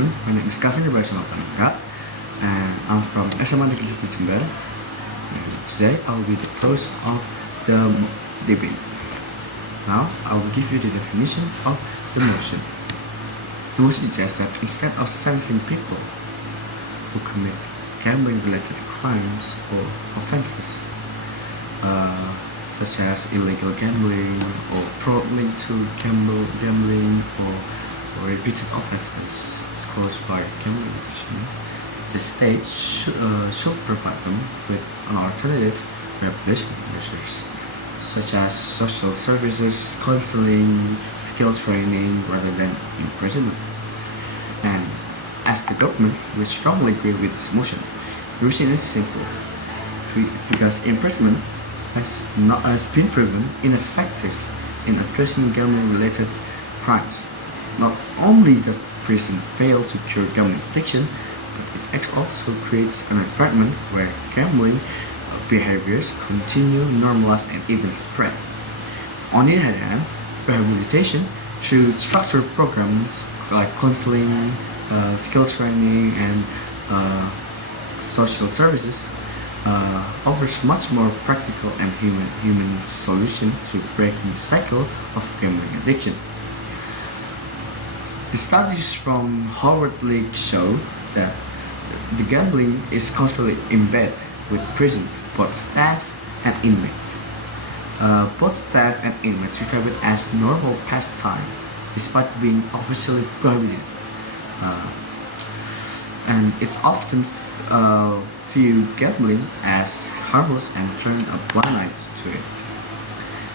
My name is Kafiin Asyama Panenggak, and I'm from Asyama Ibrar. And today I will be the host of the debate. Now I will give you the definition of the motion. The motion suggests that instead of sentencing people who commit gambling-related crimes or offenses, such as illegal gambling or fraud linked to gambling or repeated offenses caused by gambling addiction, the state should provide them with an alternative rehabilitation measures, such as social services, counseling, skills training, rather than imprisonment. And as the government, we strongly agree with this motion. The reason is simple, because imprisonment has been proven ineffective in addressing gambling-related crimes. Not only does prison fail to cure gambling addiction, but it also creates an environment where gambling behaviors continue, normalize, and even spread. On the other hand, rehabilitation through structured programs like counseling, skills training, and social services offers much more practical and human solution to breaking the cycle of gambling addiction. The studies from Harvard League show that the gambling is culturally embedded with prison, both staff and inmates. Both staff and inmates regard it as normal pastime, despite being officially prohibited. And it's often viewed gambling as harmless and turn a blind eye to it.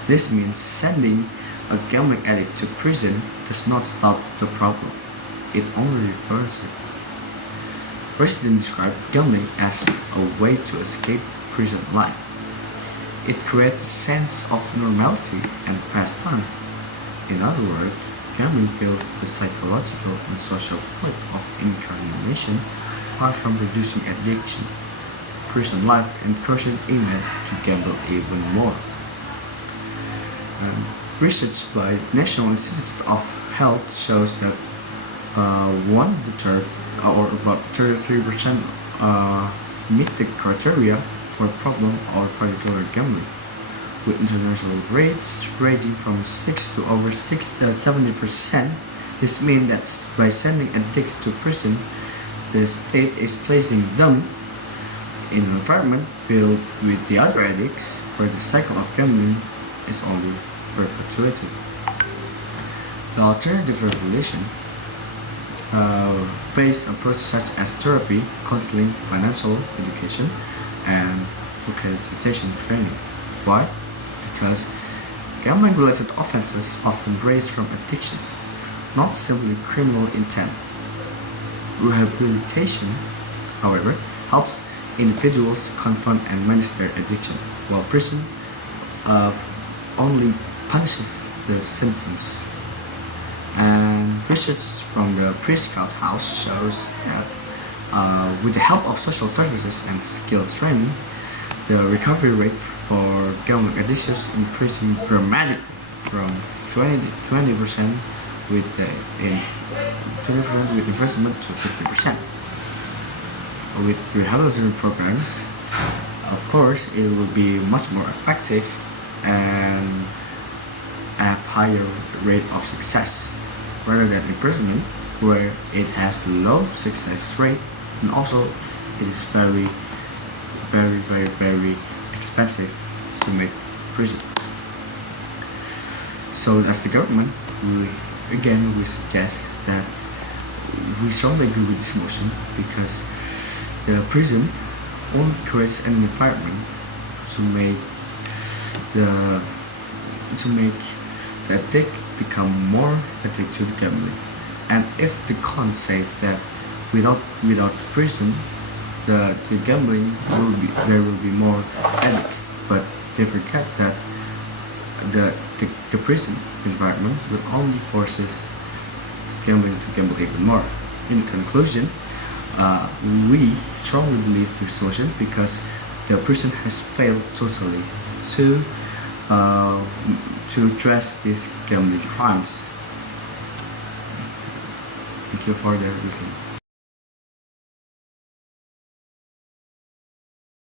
This means sending a gambling addict to prison does not stop the problem, it only reverses it. Residents describe gambling as a way to escape prison life. It creates a sense of normalcy and pastime. In other words, gambling fills the psychological and social void of incarceration, far from reducing addiction. Prison life encourages inmates to gamble even more. Research by National Institute of Health shows that one of the third, or about 33%, meet the criteria for problem or regular gambling, with international rates ranging from 6 to over 70%. This means that by sending addicts to prison, the state is placing them in an environment filled with the other addicts, where the cycle of gambling is only perpetuated. The alternative regulation based approach such as therapy, counseling, financial education, and vocational training. Why? Because gambling-related offenses often raise from addiction, not simply criminal intent. Rehabilitation, however, helps individuals confront and manage their addiction, while prison only punishes the symptoms. And research from the Pre-Scout House shows that with the help of social services and skills training, the recovery rate for gambling addictions increasing dramatically from 20% with imprisonment to 50%. With rehabilitation programs, of course, it will be much more effective and have higher rate of success rather than imprisonment, where it has low success rate, and also it is very expensive to make prison. So as the government, we suggest that we strongly agree with this motion, because the prison only creates an environment to make the addict become more addicted to gambling. And if the cons say that without prison, the gambling there will be more addict, but they forget that the prison environment will only forces gambling to gamble even more. In conclusion, we strongly believe this solution, because the prison has failed totally to address these gambling crimes. Thank you. Thank you for the listening.